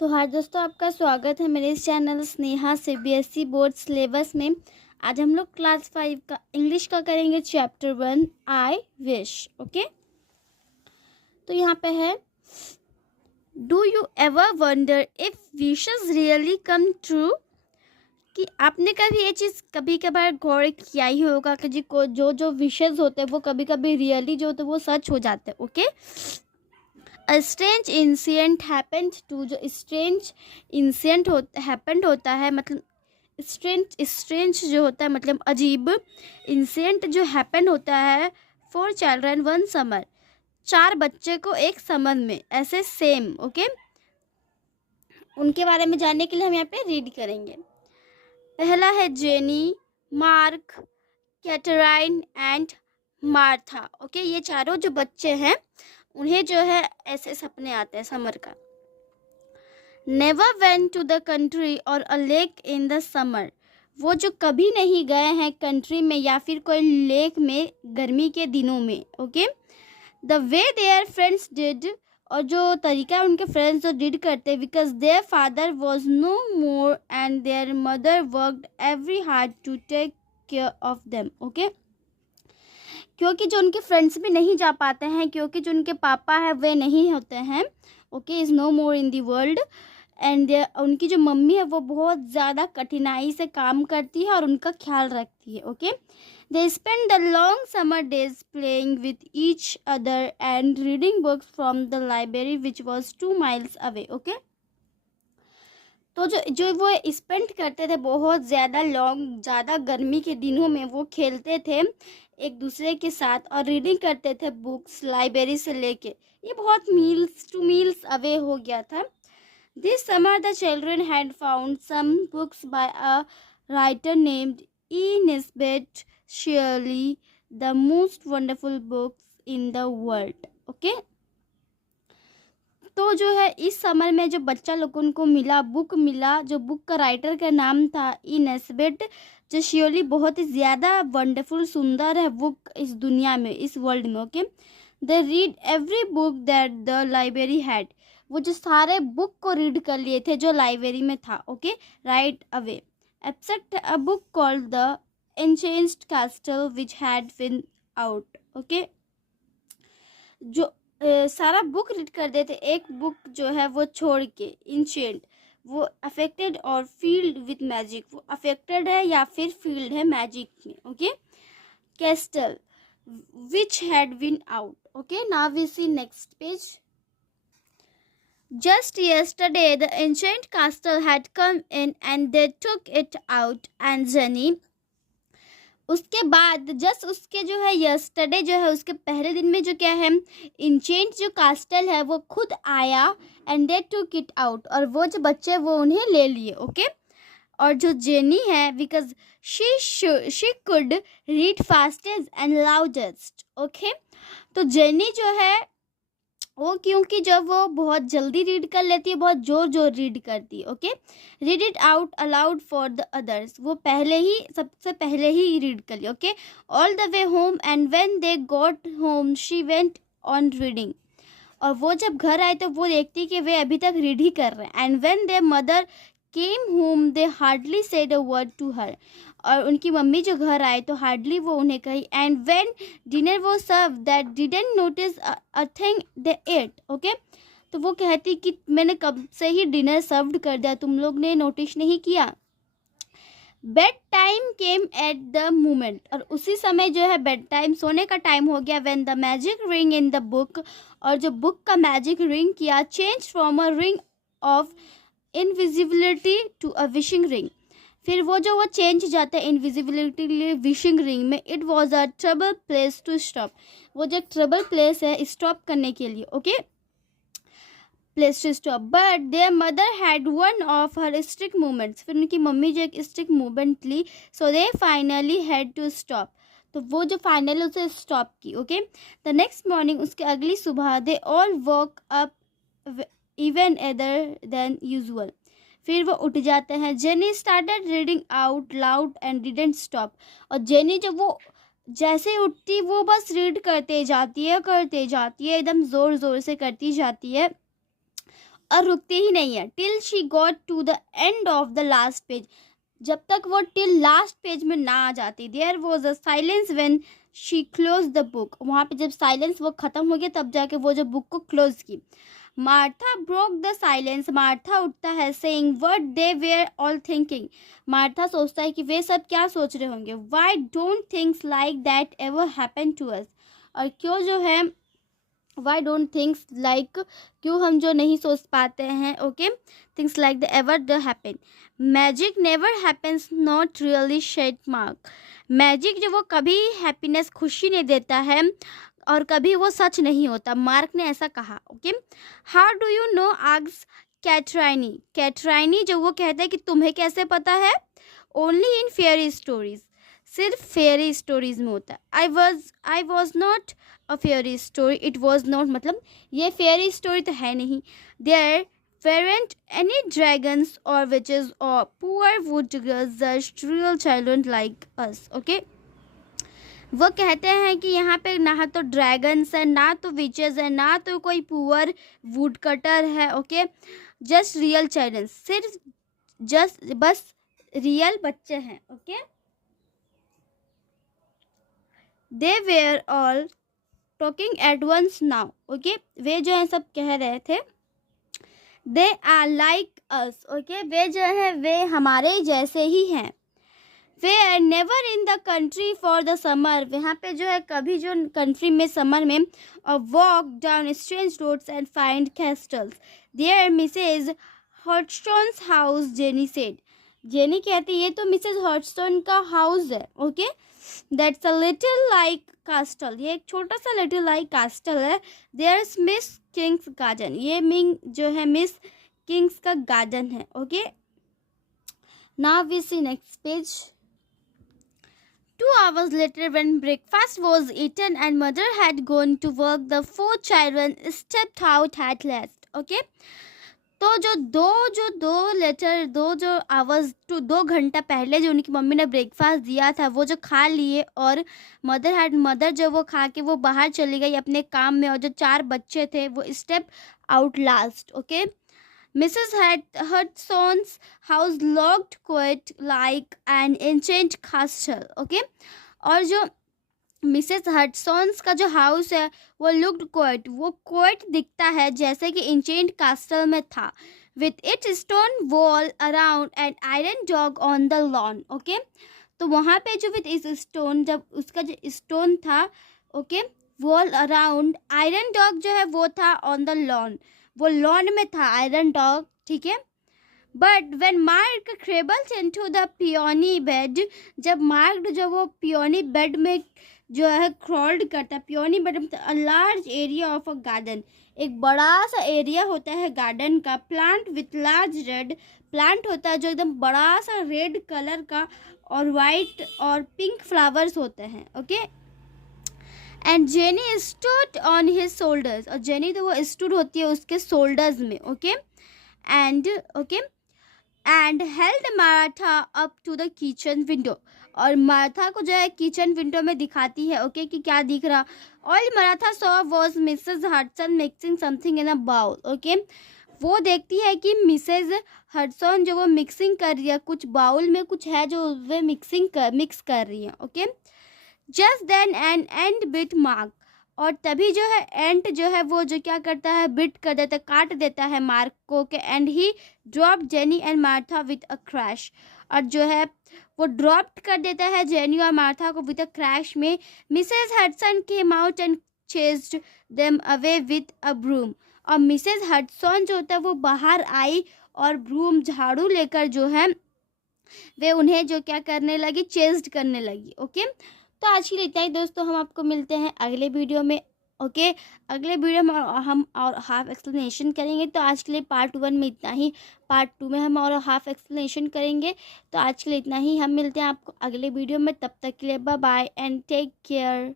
तो हाय दोस्तों, आपका स्वागत है मेरे इस channel Sneha CBSE board syllabus में। आज हम लोग क्लास 5 का इंग्लिश का करेंगे चैप्टर 1 आई विश। ओके, तो यहाँ पे है, do you ever wonder if wishes really come true. कि आपने कभी ये चीज़ कभी कभार गौर किया ही होगा कि जी को जो विशेस होते हैं वो कभी कभी रियली जो होते हैं वो सच हो जाते हैं। Okay, A strange incident happened to, जो strange incident happened होता है मतलब strange जो होता है मतलब अजीब, incident जो happen होता है for children one summer, 4 बच्चे को एक समर में, ऐसे सेम। ओके, उनके बारे में जानने के लिए हम यहाँ पे रीड करेंगे। पहला है jenny, mark, catarrhine and Martha. Okay, ये चारों जो बच्चे हैं उन्हें जो है ऐसे सपने आते हैं समर का। Never went to the country और a lake in the summer, वो जो कभी नहीं गए हैं कंट्री में या फिर कोई लेक में गर्मी के दिनों में। Okay, the way their friends did, और जो तरीका उनके फ्रेंड्स जो डिड करते, because their father was no more and their mother worked very hard to take care of them. Okay, क्योंकि जो उनके फ्रेंड्स भी नहीं जा पाते हैं, क्योंकि जो उनके पापा है वे नहीं होते हैं। Okay, is no more in the world and उनकी जो मम्मी है वो बहुत ज़्यादा कठिनाई से काम करती है और उनका ख्याल रखती है। Okay, they spend the long summer days playing with each other and reading books from the library which was 2 miles away. Okay, तो जो वो स्पेंड करते थे बहुत ज़्यादा लॉन्ग, ज़्यादा गर्मी के दिनों में वो खेलते थे एक दूसरे के साथ और रीडिंग करते थे बुक्स लाइब्रेरी से लेके, ये बहुत मील्स टू मील्स अवे हो गया था। This summer the children had found some books by a writer named E Nesbit clearly, the most wonderful books in the world. Okay, तो जो है इस समर में जो बच्चा लोग उनको बुक मिला, जो बुक का राइटर का नाम था ई नेस्बेट, जो श्योरली बहुत ही ज़्यादा वंडरफुल सुंदर है बुक इस दुनिया में, इस वर्ल्ड में। Okay, they read every book that the library had, वो जो सारे बुक को रीड कर लिए थे जो लाइब्रेरी में था। Okay, right away except a book called the ancient castle which had been out. Okay, जो सारा बुक रीड कर देते, एक बुक जो है वो छोड़ के, इंशेंट, वो अफेक्टेड और फील्ड विथ मैजिक, वो अफेक्टेड है या फिर फील्ड है मैजिक में। Okay, castle which had been out. Okay, now we see next page. Just yesterday the ancient castle had come in and they took it out and Jenny, उसके बाद just उसके जो है यस्टरडे जो है उसके पहले दिन में जो क्या है, इंचेंट जो कास्टल है वो खुद आया and they took it out, और वो जो बच्चे वो उन्हें ले लिए। ओके, और जो जेनी है because she could read fastest and loudest. Okay, तो जेनी जो है वो क्योंकि जब वो बहुत जल्दी रीड कर लेती है, बहुत जोर रीड करती है। Okay, read it out allowed for the others, वो सबसे पहले ही रीड कर लिया। Okay, all the way home and when they got home she went on reading, और वो जब घर आए तो वो देखती कि वे अभी तक रीड ही कर रहे हैं। And when their mother came home they hardly said a word to her, और उनकी मम्मी जो घर आए तो हार्डली वो उन्हें कही। एंड व्हेन डिनर वो serve that didn't notice a thing they ate. Okay, तो वो कहती कि मैंने कब से ही डिनर सर्व्ड कर दिया, तुम लोग ने नोटिस नहीं किया। Bed time came at the moment, और उसी समय जो है बेड टाइम, सोने का टाइम हो गया। When the magic ring in the book, और जो बुक का मैजिक रिंग किया, change from a ring of invisibility to a wishing ring, फिर वो चेंज जाता है इनविजिबिलिटी विशिंग रिंग में। It was a trouble place to stop, वो जो ट्रबल प्लेस है स्टॉप करने के लिए। Okay, place to stop, but their mother had one of her strict movements, फिर उनकी मम्मी जो एक स्ट्रिक्ट मूवमेंट ली, so they finally had to stop, तो वो जो फाइनली उसे स्टॉप की। ओके, द नेक्स्ट मॉर्निंग, उसके अगली सुबह, they all walk up even other than usual, फिर वो उठ जाते हैं। Jenny started reading out loud and didn't stop, और जेनी जब वो जैसे ही उठती वो बस रीड करते जाती है एकदम ज़ोर ज़ोर से करती जाती है और रुकती ही नहीं है। Till she got to the end of the last page, जब तक वो टिल लास्ट पेज में ना आ जाती। There was a silence when she close the book, वहाँ पे जब साइलेंस वो ख़त्म हो गया तब जाके वो जो बुक को क्लोज की। Martha broke the silence, Martha उठता है saying what they were all thinking, Martha सोचता है कि वे सब क्या सोच रहे होंगे। Why don't things like that ever happen to us, और क्यों जो है वाई डोंट थिंग्स लाइक, क्यों हम जो नहीं सोच पाते हैं, okay, things like the ever the happen. Magic never happens not really said Mark, magic जो वो कभी हैप्पीनेस खुशी नहीं देता है और कभी वो सच नहीं होता, मार्क ने ऐसा कहा, okay. How do you know asks Katharine, Katharine जो वो कहता है कि तुम्हें कैसे पता है, ओनली इन फेयरी स्टोरीज, सिर्फ फेयरी स्टोरीज में होता है। I was not a fairy story, it was not मतलब ये फेयरी स्टोरी तो है नहीं। There weren't any dragons or witches or poor wood girls, just real children like us, okay। वो कहते हैं कि यहाँ पे ना तो ड्रैगन्स है, ना तो विचेस है, ना तो कोई पुअर वुड कटर है, ओके, जस्ट रियल चिल्ड्रन, सिर्फ जस्ट बस रियल बच्चे हैं, okay. They were all talking at once now, okay, वे जो है सब कह रहे थे। They are like us, okay, वे जो है वे हमारे जैसे ही हैं। We are never in the country for the summer, यहाँ पे जो है कभी जो कंट्री में समर में, और walk down strange roads and find castles there Mrs Hudson's house, Jenny said, Jenny कहती है तो मिसेज हॉटस्टोन का हाउस है, okay. That's a little like castle, ये एक छोटा सा लिटिल लाइक कास्टल है। There is Miss King's garden, ये मिंग जो है मिस किंग्स का गार्डन है, okay. Now we see next page. 2 hours later, when breakfast was eaten and mother had gone to work, the 4 children stepped out at last, okay। तो जो दो hours to 2 घंटा पहले जो उनकी मम्मी ने ब्रेकफास्ट दिया था वो जो खा लिए, और मदर जो वो खा के वो बाहर चली गई अपने काम में, और जो 4 बच्चे थे वो step out last, okay. Mrs Hudson's house looked quite like an ancient castle, okay. और जो मिसेस हडसon's का जो हाउस है वो लुक्ड क्वाइट, वो क्वाइट दिखता है जैसे कि एंशेंट कास्टल में था, with it stone wall around and iron dog on the lawn, okay. तो वहाँ पे जो विथ इस स्टोन, जब उसका जो स्टोन था, okay, wall around, iron dog जो है वो था ऑन द लॉन, वो लॉन में था आयरन डॉग, ठीक है। But when Mark scrabbles into the peony bed, जब मार्क जो वो पियोनी बेड में जो है क्रॉल्ड करता, पियोनी बेड में a large area of a garden, एक बड़ा सा एरिया होता है गार्डन का। Plant with large red, plant होता है जो एकदम बड़ा सा रेड कलर का, और वाइट और पिंक फ्लावर्स होते हैं, okay. And Jenny stood on his shoulders, और जेनी तो वो स्टूड होती है उसके शोल्डर्स में, okay. And held Martha up to the kitchen window, और मार्था को जो है किचन विंडो में दिखाती है, ओके, कि क्या दिख रहा। All Martha saw was Mrs Hudson mixing something in a bowl, okay. वो देखती है कि मिसेस हडसन जो वो मिक्सिंग कर रही है, कुछ बाउल में कुछ है जो वे मिक्स कर रही है, okay. Just then an and bit Mark, और तभी जो है एंट जो है वो जो क्या करता है, बिट कर देता है, काट देता है मार्क को के, and he drop jenny and Martha with a crash, और जो है वो ड्रॉप कर देता है जेनी और मार्था को विद अ क्रैश में। Mrs Hudson came out and chased them away with a broom, और मिसेस हडसन जो होता है वो बाहर आई और ब्रूम झाड़ू लेकर जो है वे उन्हें जो क्या करने लगी, चेस्ड करने लगी, ओके। तो आज के लिए इतना ही दोस्तों, हम आपको मिलते हैं अगले वीडियो में, ओके। अगले वीडियो में हम और हाफ एक्सप्लेनेशन करेंगे। तो आज के लिए पार्ट 1 में इतना ही, पार्ट 2 में हम और हाफ एक्सप्लेनेशन करेंगे। तो आज के लिए इतना ही, हम मिलते हैं आपको अगले वीडियो में, तब तक के लिए bye bye and take care.